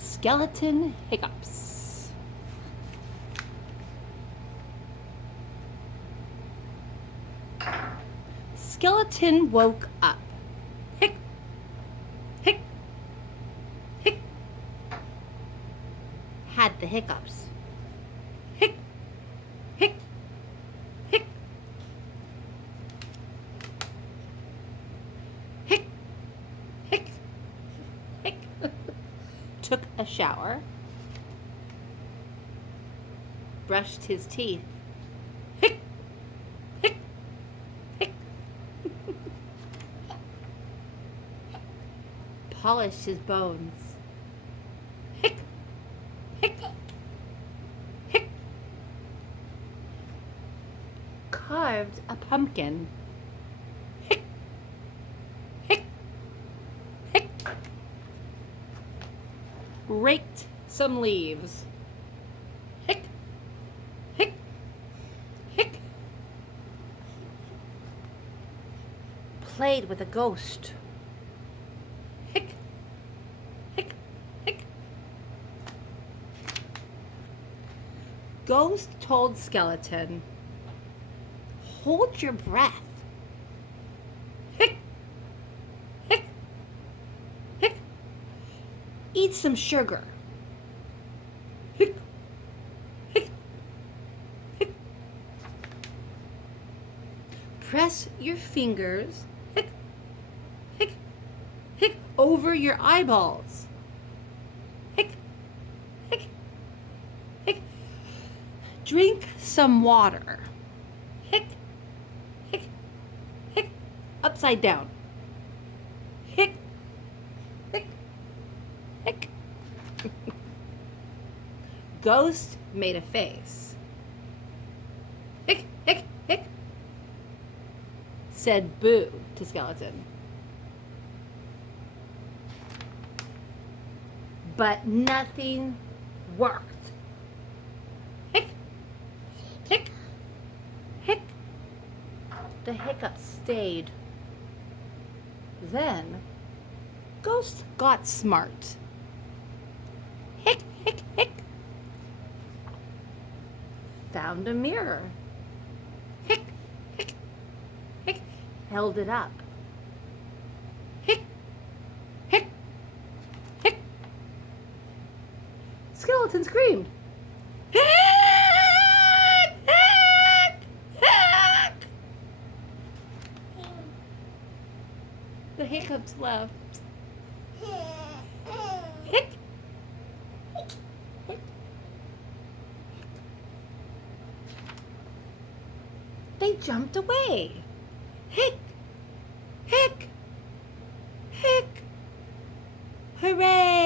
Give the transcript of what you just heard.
Skeleton hiccups. Skeleton woke up. Hic, hic, hic. Had the hiccups. Hic, hic, hic. Hic, hic, hic. Took a shower. Brushed his teeth. Hic, hic, hic. Polished his bones. Hic, hic, hic. Carved a pumpkin. Hic, hic, hic. Raked some leaves. Hic, hic, hic. Played with a ghost. Hic, hic, hic. Ghost told Skeleton, hold your breath. Hic, hic, hic. Eat some sugar. Hic, hic, hic. Press your fingers, hic, hic, hic, over your eyeballs. Hic, hic, hic. Drink some water. Hic, hic, hic. Upside down. Hic, hic, hic. Ghost made a face. Hic, hic, hic. Said boo to Skeleton. But nothing worked. Hic, hic, hic. The hiccups stayed. Then, Ghost got smart. Hic, hic, hic. Found a mirror. Hic, hic, hic. Held it up. Hic, hic, hic. Skeleton screamed. Hic, hic, hic. The hiccups left. Hic, hic. They jumped away. Hic, hic, hic. Hooray!